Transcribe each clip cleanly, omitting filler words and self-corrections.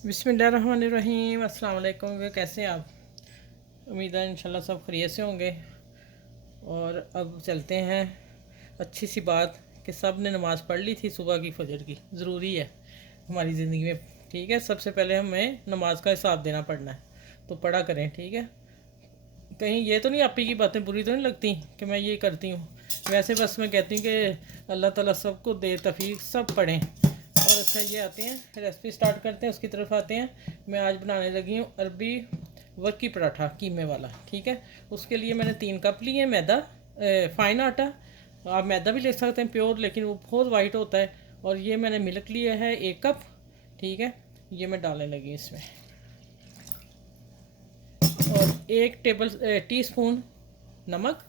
बिस्मिल्लाहिर्रहमानिर्रहीम। अस्सलाम वालेकुम। वे कैसे हैं आप? उम्मीद है इंशाल्लाह सब खैरियत से होंगे। और अब चलते हैं, अच्छी सी बात कि सब ने नमाज़ पढ़ ली थी सुबह की, फजर की। ज़रूरी है हमारी ज़िंदगी में, ठीक है। सबसे पहले हमें नमाज का हिसाब देना पड़ना है, तो पढ़ा करें, ठीक है। कहीं ये तो नहीं आप ही की बातें बुरी तो नहीं लगती कि मैं ये करती हूँ? वैसे बस मैं कहती हूँ कि अल्लाह ताला सबको दे तौफीक, सब पढ़ें। और अच्छा, ये आते हैं रेसिपी स्टार्ट करते हैं, उसकी तरफ आते हैं। मैं आज बनाने लगी हूँ अरबी वर्की पराठा, कीमे वाला, ठीक है। उसके लिए मैंने 3 कप लिए मैदा, फ़ाइन आटा। आप मैदा भी ले सकते हैं प्योर, लेकिन वो बहुत वाइट होता है। और ये मैंने मिल्क लिया है 1 कप, ठीक है। ये मैं डालने लगी इसमें। और 1 टी स्पून नमक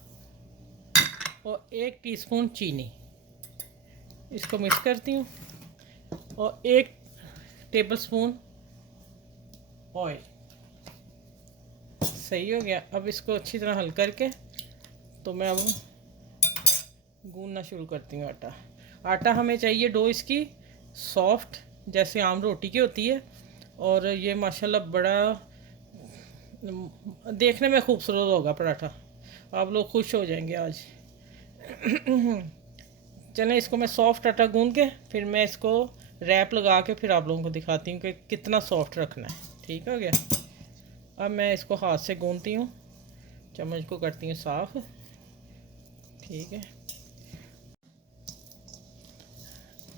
और 1 टीस्पून चीनी, इसको मिक्स करती हूँ। और 1 टेबल स्पून ऑयल। सही हो गया। अब इसको अच्छी तरह हल करके तो मैं अब गूंदना शुरू करती हूँ आटा। आटा हमें चाहिए डो इसकी सॉफ्ट, जैसे आम रोटी की होती है। और ये माशाल्लाह बड़ा देखने में खूबसूरत होगा पराठा, आप लोग खुश हो जाएंगे आज। चलें, इसको मैं सॉफ्ट आटा गूंद के फिर मैं इसको रैप लगा के फिर आप लोगों को दिखाती हूँ कि कितना सॉफ्ट रखना है। ठीक हो गया। अब मैं इसको हाथ से गूंदती हूँ, चम्मच को करती हूँ साफ़, ठीक है।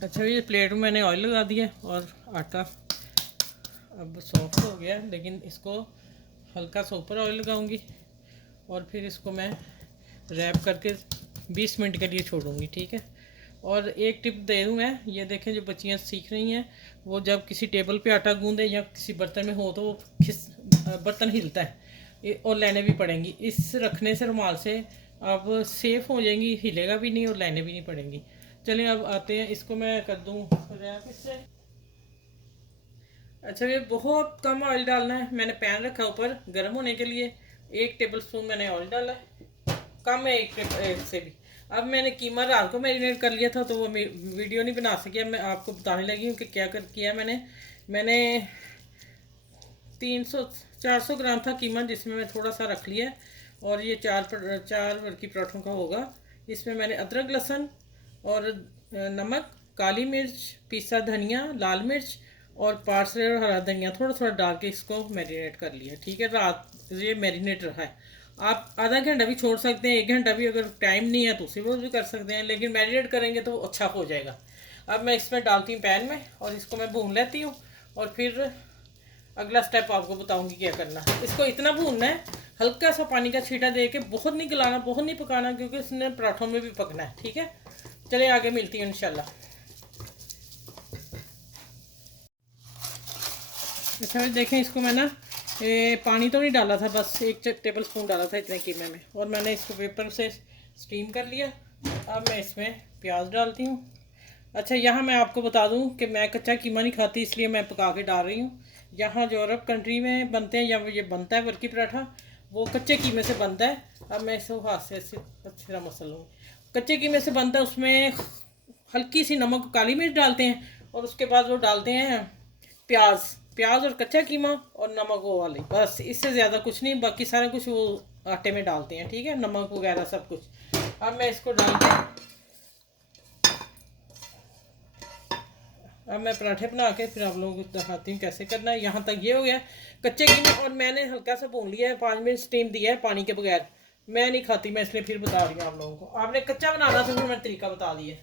अच्छा, ये प्लेट में मैंने ऑयल लगा दिया और आटा अब सॉफ्ट हो गया, लेकिन इसको हल्का सा ऊपर ऑयल लगाऊंगी और फिर इसको मैं रैप करके 20 मिनट के लिए छोड़ूंगी, ठीक है। और एक टिप दे दूँ मैं, ये देखें जो बच्चियाँ सीख रही हैं, वो जब किसी टेबल पे आटा गूंदें या किसी बर्तन में हो तो वो बर्तन हिलता है और लाइनें भी पड़ेंगी। इस रखने से रुमाल से आप सेफ़ हो जाएंगी, हिलेगा भी नहीं और लाइनें भी नहीं पड़ेंगी। चलिए अब आते हैं, इसको मैं कर दूँ रैप इससे। अच्छा, ये बहुत कम ऑयल डालना है। मैंने पैन रखा ऊपर गर्म होने के लिए, 1 टेबल स्पून मैंने ऑयल डाला है, कम है एक से भी। अब मैंने कीमा रात को मैरिनेट कर लिया था, तो वो वीडियो नहीं बना सकी। अब मैं आपको बताने लगी हूँ कि क्या किया मैंने 300-400 ग्राम था कीमा, जिसमें मैं थोड़ा सा रख लिया। और ये चार वर्की पराठों का होगा। इसमें मैंने अदरक, लहसुन और नमक, काली मिर्च, पिसा धनिया, लाल मिर्च और पार्सले और हरा धनिया थोड़ा थोड़ा डाल के इसको मैरिनेट कर लिया, ठीक है। रात ये मैरिनेट रहा है। आप आधा घंटा भी छोड़ सकते हैं, 1 घंटा भी, अगर टाइम नहीं है तो उसी वक्त भी कर सकते हैं, लेकिन मैरिनेट करेंगे तो अच्छा हो जाएगा। अब मैं इसमें डालती हूँ पैन में और इसको मैं भून लेती हूँ। और फिर अगला स्टेप आपको बताऊंगी क्या करना है। इसको इतना भूनना है, हल्का सा पानी का छींटा दे के, बहुत नहीं गलाना, बहुत नहीं पकाना, क्योंकि इसने पराठों में भी पकना है, ठीक है। चलिए आगे मिलती हूँ इंशाल्लाह। अच्छा, देखें, इसको मैं ना पानी तो नहीं डाला था, बस 1 टेबल स्पून डाला था इतने कीमे में, और मैंने इसको पेपर से स्टीम कर लिया। अब मैं इसमें प्याज डालती हूँ। अच्छा, यहाँ मैं आपको बता दूँ कि मैं कच्चा कीमा नहीं खाती, इसलिए मैं पका के डाल रही हूँ। यहाँ जो अरब कंट्री में बनते हैं या ये बनता है वर्की पराठा, वो कच्चे कीमे से बनता है। अब मैं इसको हाथ से अच्छी तरह मसल लूँगी। कच्चे कीमे से बनता है, उसमें हल्की सी नमक, काली मिर्च डालते हैं, और उसके बाद वो डालते हैं प्याज और कच्चा कीमा और नमक, वो वाली, बस इससे ज़्यादा कुछ नहीं। बाकी सारा कुछ वो आटे में डालते हैं, ठीक है, नमक वगैरह सब कुछ। अब मैं इसको डाल के अब मैं पराठे बना के फिर आप लोगों को दिखाती हूँ कैसे करना है। यहाँ तक ये हो गया कच्चे कीमे, और मैंने हल्का सा भून लिया है, 5 मिनट स्टीम दिया है पानी के बगैर। मैं नहीं खाती, मैं इसलिए फिर बता रही हूँ आप लोगों को। आपने कच्चा बनाना था, फिर मैंने तरीका बता दिया।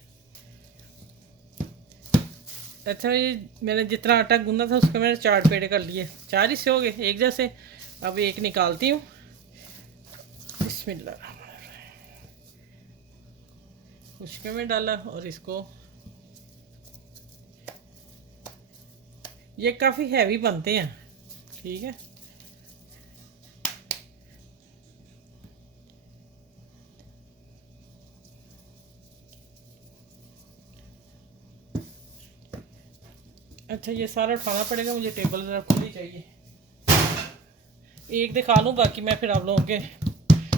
अच्छा, ये मैंने जितना आटा गूंदा था उसका मैंने 4 पेड़े कर लिए, 4 हिस्से हो गए एक जैसे। अब एक निकालती हूँ, बिस्मिल्लाह, उसके में डाला और इसको, ये काफ़ी हैवी बनते हैं, ठीक है। अच्छा, ये सारा उठाना पड़ेगा मुझे, टेबल ज़रा खुली चाहिए। एक दिखा लूँ, बाकी मैं फिर आप लोगों के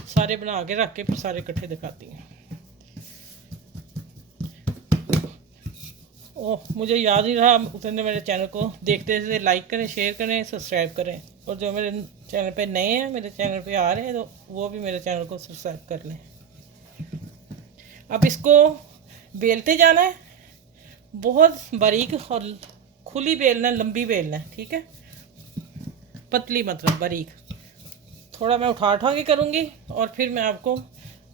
सारे बना के रख के फिर सारे इकट्ठे दिखाती हूँ। ओह, मुझे याद नहीं रहा, उतने मेरे चैनल को देखते थे। लाइक करें, शेयर करें, सब्सक्राइब करें। और जो मेरे चैनल पे नए हैं, मेरे चैनल पे आ रहे हैं, तो वो भी मेरे चैनल को सब्सक्राइब कर लें। अब इसको बेलते जाना है, बहुत बारीक और खुली बेलना है, लंबी बेलना है, ठीक है, पतली मतलब बारीक। थोड़ा मैं उठा उठा के करूँगी और फिर मैं आपको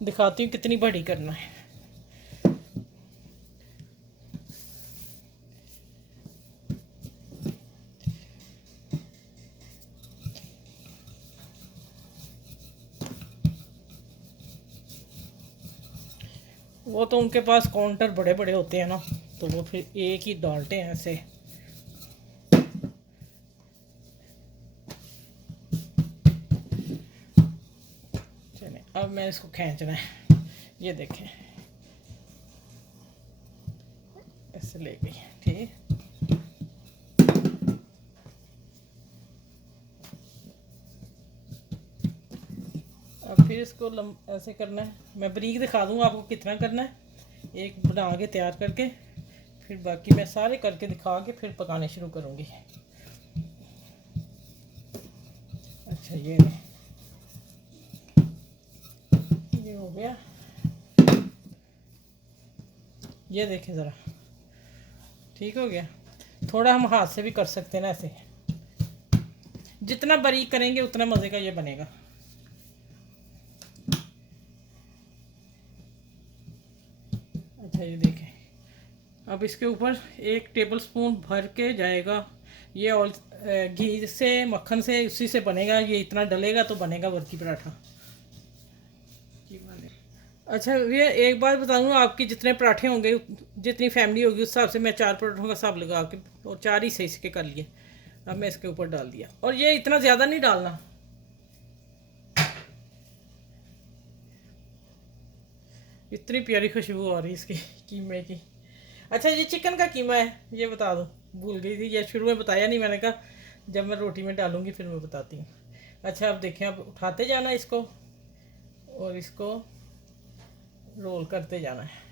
दिखाती हूँ कितनी बड़ी करना है। वो तो उनके पास काउंटर बड़े बड़े होते हैं ना, तो वो फिर एक ही डालते हैं ऐसे। चलिए, अब मैं इसको खींचना है, ये देखें, ऐसे ले गई, ठीक। अब फिर इसको ऐसे करना है। मैं बारीक दिखा दूँगा आपको कितना करना है, एक बना के तैयार करके, फिर बाकी मैं सारे करके दिखा के फिर पकाने शुरू करूँगी। अच्छा, ये हो गया, ये देखें ज़रा, ठीक हो गया। थोड़ा हम हाथ से भी कर सकते हैं ना ऐसे, जितना बारीक करेंगे उतना मज़े का ये बनेगा। अच्छा, ये देखें, अब इसके ऊपर 1 टेबल स्पून भर के जाएगा ये, और घी से, मक्खन से, उसी से बनेगा। ये इतना डलेगा तो बनेगा वर्की पराठा। अच्छा, ये एक बात बता दूँ, आपकी जितने पराठे होंगे, जितनी फैमिली होगी, उस हिसाब से मैं 4 पराठों का हिसाब लगा के और 4 ही सही से कर लिए। अब मैं इसके ऊपर डाल दिया, और ये इतना ज़्यादा नहीं डालना। इतनी प्यारी खुशबू आ रही है इसकी कीमे की। अच्छा, ये चिकन का कीमा है, ये बता दो, भूल गई थी, ये शुरू में बताया नहीं, मैंने कहा जब मैं रोटी में डालूंगी फिर मैं बताती हूँ। अच्छा, अब देखें, अब उठाते जाना इसको और इसको रोल करते जाना है।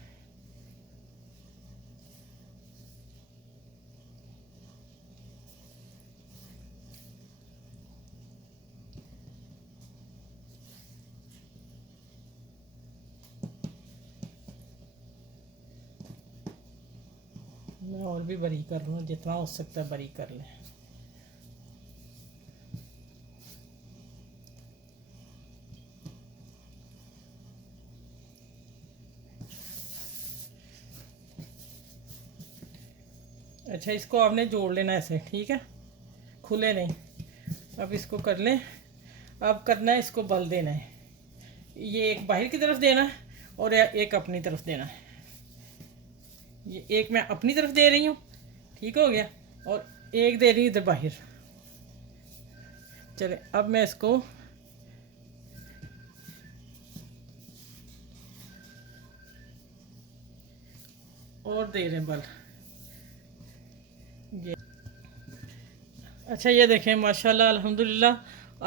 मैं और भी बरी कर लूँ, जितना हो सकता है बरी कर लें। अच्छा, इसको आपने जोड़ लेना ऐसे, ठीक है, खुले नहीं। अब इसको कर लें। अब करना है, इसको बल देना है। ये एक बाहर की तरफ देना है और एक अपनी तरफ देना है। ये एक मैं अपनी तरफ दे रही हूँ, ठीक हो गया, और एक दे रही हूँ इधर बाहर। चले, अब मैं इसको और दे रहे हैं बल, ये। अच्छा, ये देखें, माशाल्लाह अल्हम्दुलिल्लाह।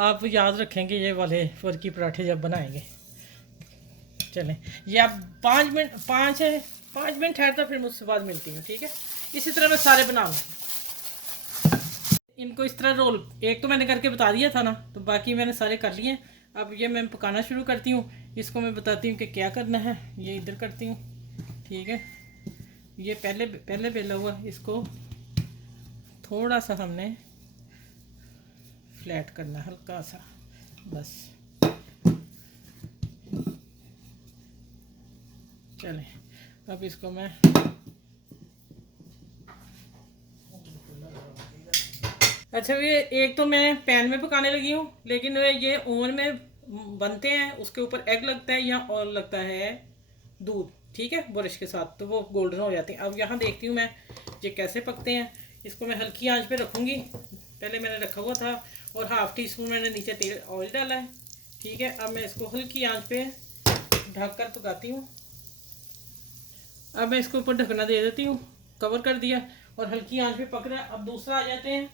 आप याद रखेंगे ये वाले वर्की पराठे जब बनाएंगे। चलें, ये आप 5 मिनट ठहरता, फिर मुझसे बाद मिलती हूँ, ठीक है। इसी तरह मैं सारे बनाऊँगी। इनको इस तरह रोल, एक तो मैंने करके बता दिया था ना, तो बाकी मैंने सारे कर लिए। अब ये मैं पकाना शुरू करती हूँ। इसको मैं बताती हूँ कि क्या करना है। ये इधर करती हूँ, ठीक है। ये पहले बेला हुआ, इसको थोड़ा सा हमने फ्लैट करना, हल्का सा, बस। चलें, अब इसको मैं अच्छा, ये एक तो मैं पैन में पकाने लगी हूँ, लेकिन ये ओवन में बनते हैं, उसके ऊपर एग लगता है या और लगता है दूध, ठीक है, बुरश के साथ, तो वो गोल्डन हो जाते हैं। अब यहाँ देखती हूँ मैं ये कैसे पकते हैं। इसको मैं हल्की आंच पे रखूँगी, पहले मैंने रखा हुआ था, और ½ टी स्पून मैंने नीचे तेल ऑयल डाला है, ठीक है। अब मैं इसको हल्की आंच पे ढक कर पकाती हूँ। अब मैं इसके ऊपर ढकना दे देती हूँ, कवर कर दिया, और हल्की आंच पे पक रहा है। अब दूसरा आ जाते हैं।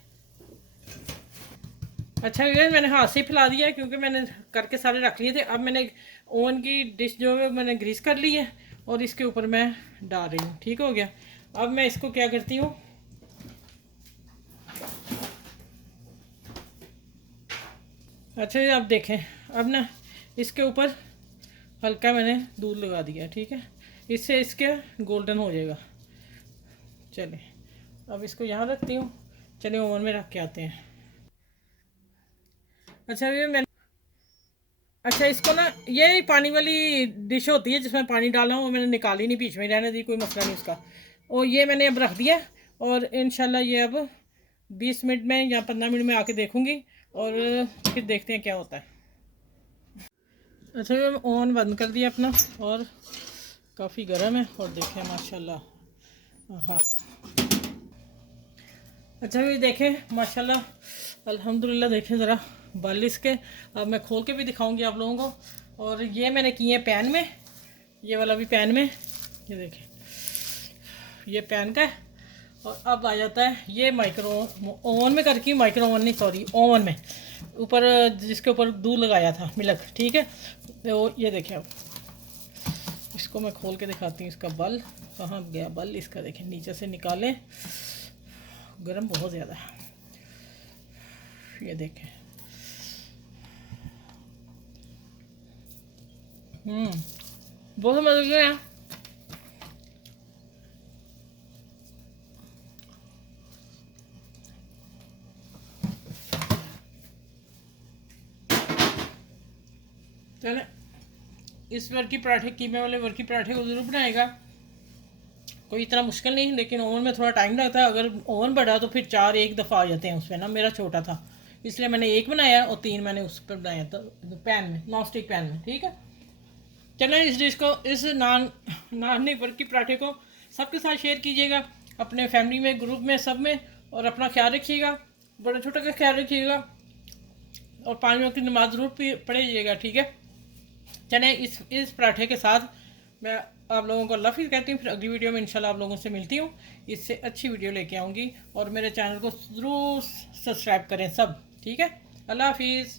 अच्छा, ये मैंने हाथ से ही फैला दिया है, क्योंकि मैंने करके सारे रख लिए थे। अब मैंने ओवन की डिश जो है मैंने ग्रीस कर ली है, और इसके ऊपर मैं डाल रही हूँ, ठीक हो गया। अब मैं इसको क्या करती हूँ, अच्छा ये आप देखें, अब ना इसके ऊपर हल्का मैंने दूध लगा दिया, ठीक है, इससे इसके गोल्डन हो जाएगा। चलिए अब इसको यहाँ रखती हूँ, चलिए ओवन में रख के आते हैं। अच्छा ये मैंने, अच्छा इसको ना, ये पानी वाली डिश होती है जिसमें पानी डाला हूँ, वो मैंने निकाली नहीं, बीच में रहने दी, कोई मसला नहीं उसका। और ये मैंने अब रख दिया, और इंशाल्लाह ये अब 20 मिनट में या 15 मिनट में आके देखूँगी, और फिर देखते हैं क्या होता है। अच्छा ये ओवन बंद कर दिया अपना, और काफ़ी गर्म है, और देखें माशाल्लाह, हाँ। अच्छा ये देखें माशाल्लाह, अल्हम्दुलिल्लाह, देखें ज़रा बाल इसके। अब मैं खोल के भी दिखाऊंगी आप लोगों को। और ये मैंने किए पैन में, ये वाला भी पैन में, ये देखें ये पैन का है। और अब आ जाता है ये माइक्रो ओवन में करके, माइक्रो ओवन नहीं सॉरी, ओवन में ऊपर, जिसके ऊपर दूध लगाया था मिल्क, ठीक है। तो ये देखें, अब इसको मैं खोल के दिखाती हूँ, इसका बल कहाँ गया, बल इसका देखें नीचे से निकालें, गर्म बहुत ज़्यादा है, ये देखें। बहुत मज़े हैं। चले इस वर्की पराठे, कीमे वाले वर्की पराठे को ज़रूर बनाएगा, कोई इतना मुश्किल नहीं, लेकिन ओवन में थोड़ा टाइम लगता है। अगर ओवन बड़ा तो फिर 4 एक दफ़ा आ जाते हैं उसमें ना, मेरा छोटा था इसलिए मैंने 1 बनाया, और 3 मैंने उस पर बनाया था पैन में, नॉन स्टिक पैन में, ठीक है। चलें इस डिश को, इस नान नहीं वर्की पराठे को सबके साथ शेयर कीजिएगा, अपने फैमिली में, ग्रुप में, सब में। और अपना ख्याल रखिएगा, बड़े छोटे का ख्याल रखिएगा, और 5 वक्त की नमाज ज़रूर पढ़िएगा, ठीक है। चलें इस पराठे के साथ मैं आप लोगों को अल्लाह हाफ़िज़ कहती हूँ। फिर अगली वीडियो में इंशाल्लाह आप लोगों से मिलती हूँ, इससे अच्छी वीडियो लेके आऊँगी। और मेरे चैनल को ज़रूर सब्सक्राइब करें सब, ठीक है। अल्लाह हाफ़िज़।